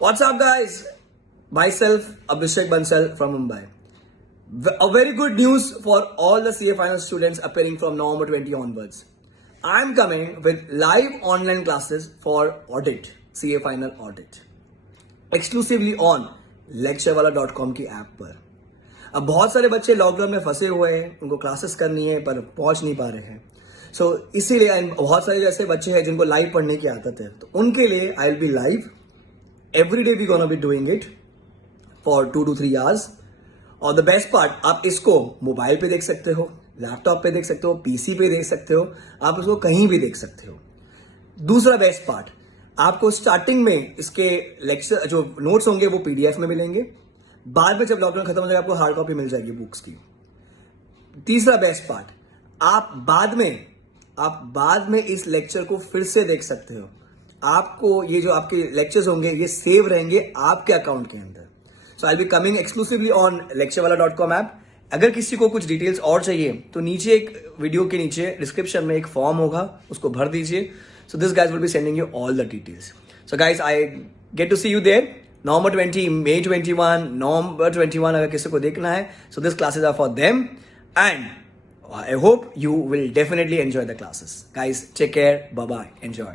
What's up, guys? Myself, Abhishek Bansal from Mumbai. A very good news for all the CA final students appearing from November 20 onwards. I'm coming with live online classes for Audit, CA final Audit, exclusively on Lecturewala.com की app पर. अब बहुत सारे बच्चे lockdown में फंसे हुए हैं, उनको क्लासेस करनी है पर पहुंच नहीं पा रहे हैं. सो इसीलिए बहुत सारे ऐसे बच्चे हैं जिनको लाइव पढ़ने की आदत है, तो उनके लिए I will be live every day. We gonna be doing it for 2 to 3 hours. और द बेस्ट पार्ट, आप इसको मोबाइल पे देख सकते हो, लैपटॉप पे देख सकते हो, पीसी पे देख सकते हो, आप इसको कहीं भी देख सकते हो. दूसरा बेस्ट पार्ट, आपको स्टार्टिंग में इसके लेक्चर जो नोट्स होंगे वो पीडीएफ में मिलेंगे. बाद में जब लॉकडाउन खत्म हो जाएगा आपको हार्ड कॉपी मिल जाएगी बुक्स की. तीसरा बेस्ट पार्ट, आप बाद में इस लेक्चर को फिर से देख सकते हो. आपको ये जो आपके लेक्चर्स होंगे ये सेव रहेंगे आपके अकाउंट के अंदर. So I will be coming exclusively on lecturewala.com app. अगर किसी को कुछ डिटेल्स और चाहिए तो नीचे एक वीडियो के नीचे डिस्क्रिप्शन में एक फॉर्म होगा, उसको भर दीजिए. So this guys will be sending you all the details. So guys I get to see you there. November 20, May 21, November 21 अगर किसी को देखना है, so these classes are for them and I hope you will definitely enjoy the classes. Guys, take care. Bye-bye. Enjoy.